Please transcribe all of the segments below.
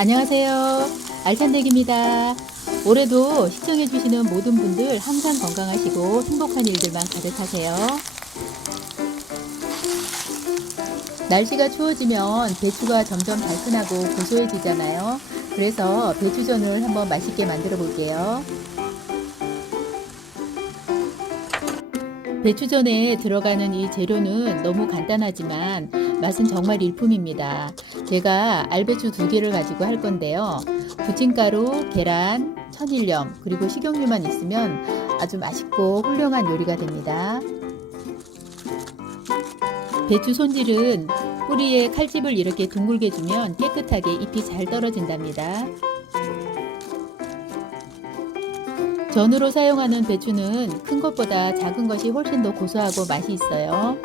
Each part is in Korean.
안녕하세요. 알찬댁입니다. 올해도 시청해주시는 모든 분들 항상 건강하시고 행복한 일들만 가득하세요. 날씨가 추워지면 배추가 점점 달큰하고 고소해지잖아요. 그래서 배추전을 한번 맛있게 만들어 볼게요. 배추전에 들어가는 이 재료는 너무 간단하지만 맛은 정말 일품입니다. 제가 알배추 두 개를 가지고 할 건데요. 부침가루, 계란, 천일염, 그리고 식용유만 있으면 아주 맛있고 훌륭한 요리가 됩니다. 배추 손질은 뿌리에 칼집을 이렇게 둥글게 주면 깨끗하게 잎이 잘 떨어진답니다. 전으로 사용하는 배추는 큰 것보다 작은 것이 훨씬 더 고소하고 맛이 있어요.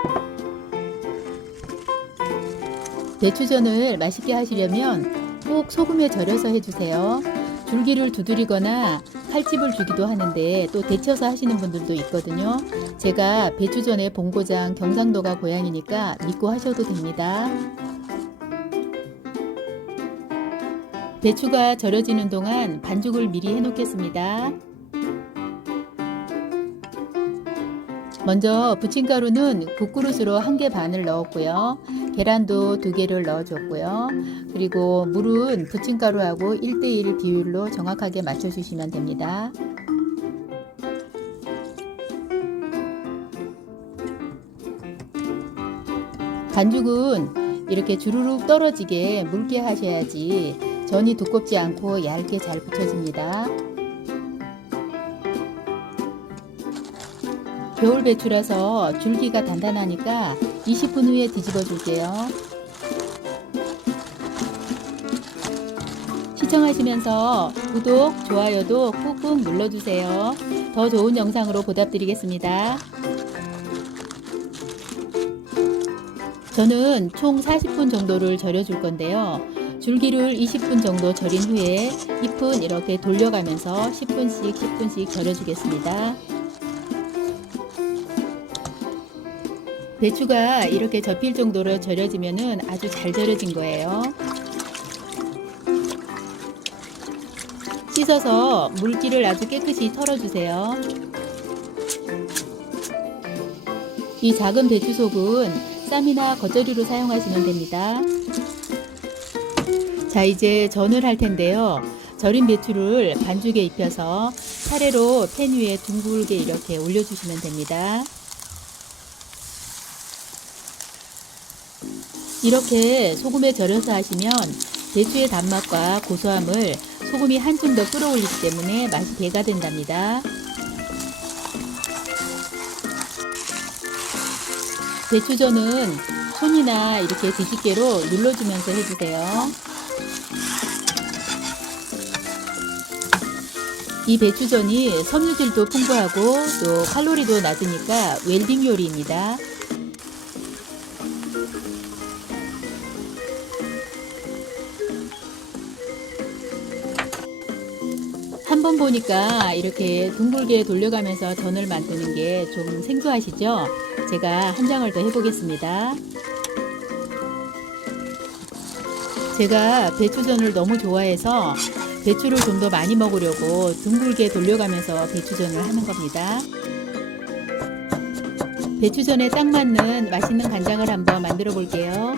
배추전을 맛있게 하시려면 꼭 소금에 절여서 해주세요. 줄기를 두드리거나 칼집을 주기도 하는데 또 데쳐서 하시는 분들도 있거든요. 제가 배추전의 본고장 경상도가 고향이니까 믿고 하셔도 됩니다. 배추가 절여지는 동안 반죽을 미리 해 놓겠습니다. 먼저 부침가루는 국그릇으로 한 개 반을 넣었고요. 계란도 두 개를 넣어줬고요. 그리고 물은 부침가루하고 1대1 비율로 정확하게 맞춰주시면 됩니다. 반죽은 이렇게 주르륵 떨어지게 묽게 하셔야지 전이 두껍지 않고 얇게 잘 붙여집니다. 겨울 배추라서 줄기가 단단하니까 20분 후에 뒤집어 줄게요. 시청하시면서 구독, 좋아요도 꾹꾹 눌러주세요. 더 좋은 영상으로 보답드리겠습니다. 저는 총 40분 정도를 절여줄 건데요. 줄기를 20분 정도 절인 후에 잎은 이렇게 돌려가면서 10분씩 10분씩 절여주겠습니다. 배추가 이렇게 접힐 정도로 절여지면은 아주 잘 절여진 거예요. 씻어서 물기를 아주 깨끗이 털어주세요. 이 작은 배추속은 쌈이나 겉절이로 사용하시면 됩니다. 자, 이제 전을 할 텐데요. 절인 배추를 반죽에 입혀서 차례로 팬 위에 둥글게 이렇게 올려주시면 됩니다. 이렇게 소금에 절여서 하시면 배추의 단맛과 고소함을 소금이 한층 더 끌어올리기 때문에 맛이 배가 된답니다. 배추전은 손이나 이렇게 뒤집개로 눌러주면서 해주세요. 이 배추전이 섬유질도 풍부하고 또 칼로리도 낮으니까 웰빙 요리입니다. 한 번 보니까 이렇게 둥글게 돌려가면서 전을 만드는 게 좀 생소하시죠? 제가 한 장을 더 해보겠습니다. 제가 배추전을 너무 좋아해서 배추를 좀 더 많이 먹으려고 둥글게 돌려가면서 배추전을 하는 겁니다. 배추전에 딱 맞는 맛있는 간장을 한번 만들어 볼게요.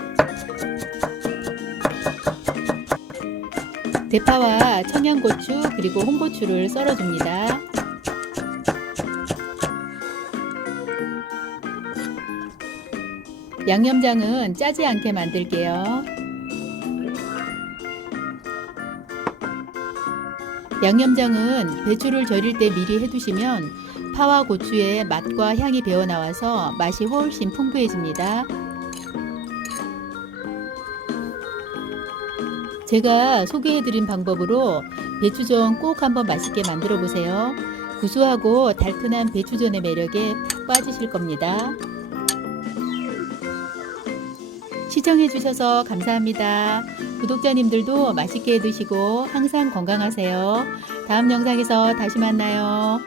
대파와 청양고추 그리고 홍고추를 썰어줍니다. 양념장은 짜지 않게 만들게요. 양념장은 배추를 절일 때 미리 해두시면 파와 고추의 맛과 향이 배어 나와서 맛이 훨씬 풍부해집니다. 제가 소개해드린 방법으로 배추전 꼭 한번 맛있게 만들어 보세요. 구수하고 달큰한 배추전의 매력에 푹 빠지실 겁니다. 시청해주셔서 감사합니다. 구독자님들도 맛있게 드시고 항상 건강하세요. 다음 영상에서 다시 만나요.